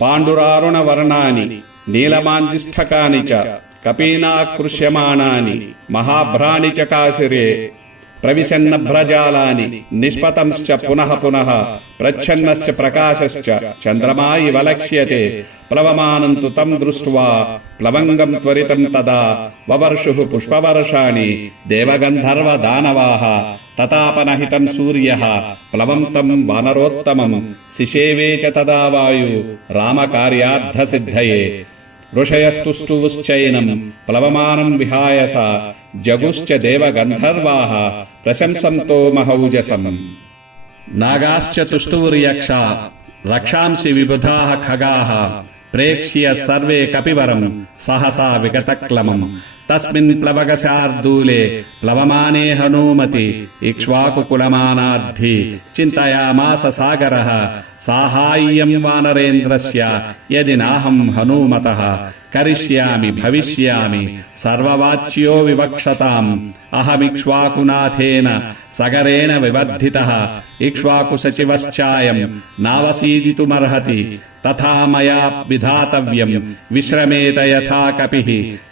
పాండురారుణవర్ణాని నీలమాంజిస్థకాని చ కపీనాకృష్యమాణాని మహాభ్రాణి చ కాశిరే ప్రవిశన్నభ్రజాలాని నిష్పతంశ్చ పునః పునః ప్రచ్ఛన్నశ్చ ప్రకాశశ్చ చంద్రమా ఇవ లక్ష్యతే ప్లవమానం తు తం దృష్ట్వా ప్లవంగం త్వరితం తదా వవర్షుః పుష్పవర్షాణి దేవగంధర్వ దానవాః తతాపనహితం సూర్యః ప్లవం తం వానరోత్తమం శిశేవే చ తదా వాయు రామకార్యార్థసిద్ధయే ఋషయస్తుష్టువుశ్చైనం ప్లవమానం విహాయస జగుశ్చ దేవగంధర్వాః ప్రశంసంతో మహౌజసం నాగాశ్చ తుష్టువుర్యక్షా రక్షాంసి విబుధాః ఖగాః ప్రేక్ష్య సర్వే కపివరం సహసా విగతక్లమం తస్మిన్ ప్లవగశార్దూలే ప్లవమానే హనూమతి ఇక్ష్వాకుకులమానార్థి చింతయామాస సాగరః సాహాయ్యం వానరేంద్రస్య యది నాహం హనూమతః కరిష్యామి భవిష్యామి సర్వవాచ్యో వివక్షతాం అహమిక్ష్వాకునాథేన సగరేణ వివర్ధితః ఇక్ష్వాకు సచివశ్చాయం నావసీదితుమర్హతి తథా మయా విధాతవ్యం విశ్రమేత యథా కపిః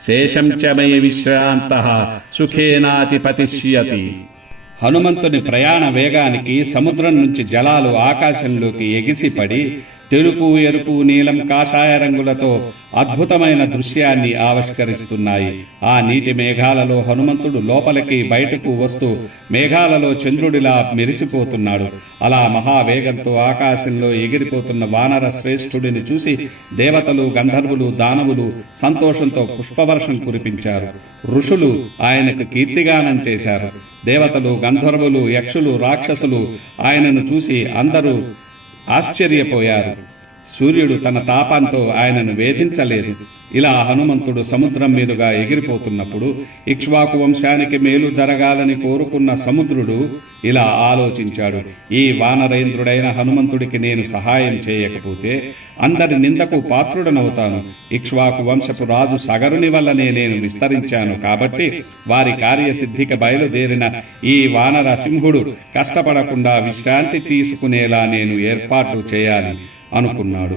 శేషం చ మే విశ్రాంతః సుఖేనాతిపతిష్యతి. హనుమంతుని ప్రయాణ వేగానికి సముద్రం నుంచి జలాలు ఆకాశంలోకి ఎగిసిపడి తెలుపు, ఎరుపు, నీలం, కాషాయ రంగులతో అద్భుతమైన దృశ్యాన్ని ఆవిష్కరిస్తున్నాయి. ఆ నీటి మేఘాలలో హనుమంతుడు లోపలికి బయటకు వస్తూ మేఘాలలో చంద్రుడిలా మెరిసిపోతున్నాడు. అలా మహావేగంతో ఆకాశంలో ఎగిరిపోతున్న వానర శ్రేష్ఠుడిని చూసి దేవతలు, గంధర్వులు, దానవులు సంతోషంతో పుష్పవర్షం కురిపించారు. ఋషులు ఆయనకు కీర్తిగానం చేశారు. దేవతలు, గంధర్వులు, యక్షులు, రాక్షసులు ఆయనను చూసి అందరూ ఆశ్చర్యపోయారు. సూర్యుడు తన తాపంతో ఆయనను వేధించలేదు. ఇలా హనుమంతుడు సముద్రం మీదుగా ఎగిరిపోతున్నప్పుడు ఇక్ష్వాకు వంశానికి మేలు జరగాలని కోరుకున్న సముద్రుడు ఇలా ఆలోచించాడు. ఈ వానరేంద్రుడైన హనుమంతుడికి నేను సహాయం చేయకపోతే అందరి నిందకు పాత్రుడనవుతాను. ఇక్ష్వాకు వంశపు రాజు సగరుని వల్లనే నేను విస్తరించాను కాబట్టి వారి కార్యసిద్ధికి బయలుదేరిన ఈ వానర సింహుడు కష్టపడకుండా విశ్రాంతి తీసుకునేలా నేను ఏర్పాట్లు చేయాలి అనుకున్నాడు.